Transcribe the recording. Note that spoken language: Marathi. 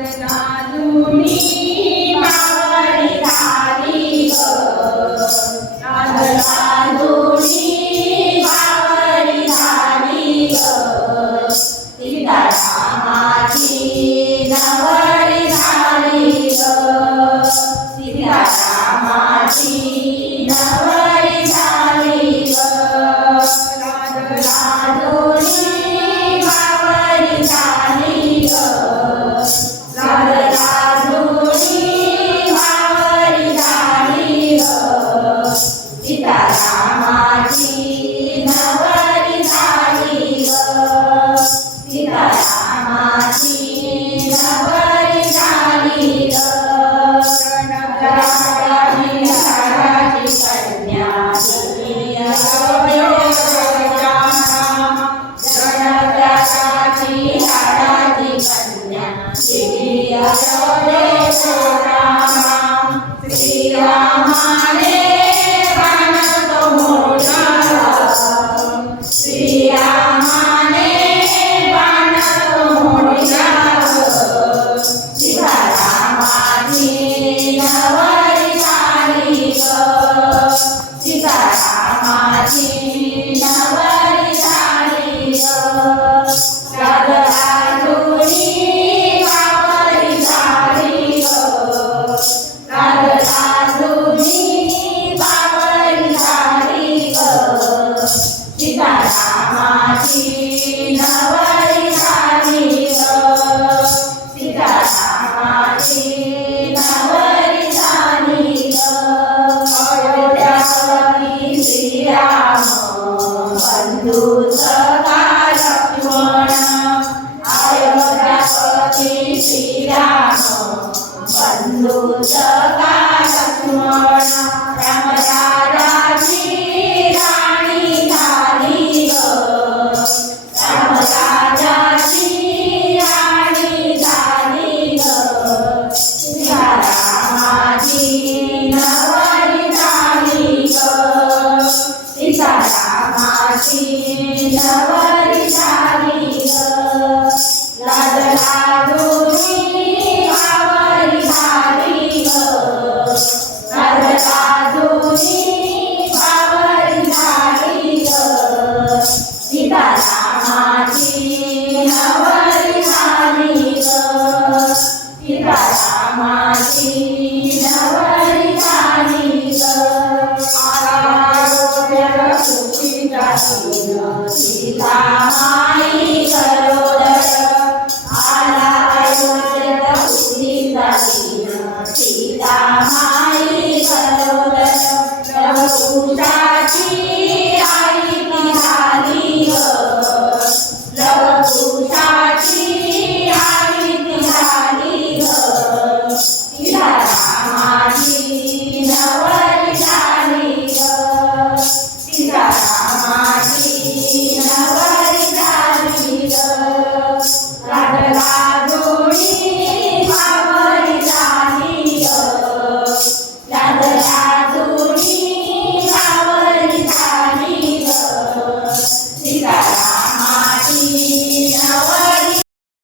लाजुनी बावरी झाली ग, लाजुनी बावरी झाली ग, सीतारामाची नवरी झाली ग, सीतारामाची नवरी झाली ग, लाजुनी बावरी झाली ग, लाजुनी बावरी झाली ग, सीतारामाची नवरी झाली ग, सीतारामाची नवरी झाली ग, राजाची कन्या जनकाची लाडाची कन्या श्रीरामाने बाणतो मोठा, श्रीरामाने बाणतो मोठा, सीतारामाची नवरी झाली ग, सीतारामाची नवरी झाली ग, लाजुनी बावरी झाली ग, लाजुनी बावरी झाली ग, सीतारामाची नवरी झाली ग, सीतारामाची नवरी झाली ग, अयोध्यापती श्रीराम बंधू सखा लक्ष्मण, अयोध्यापती श्रीराम बंधू सखा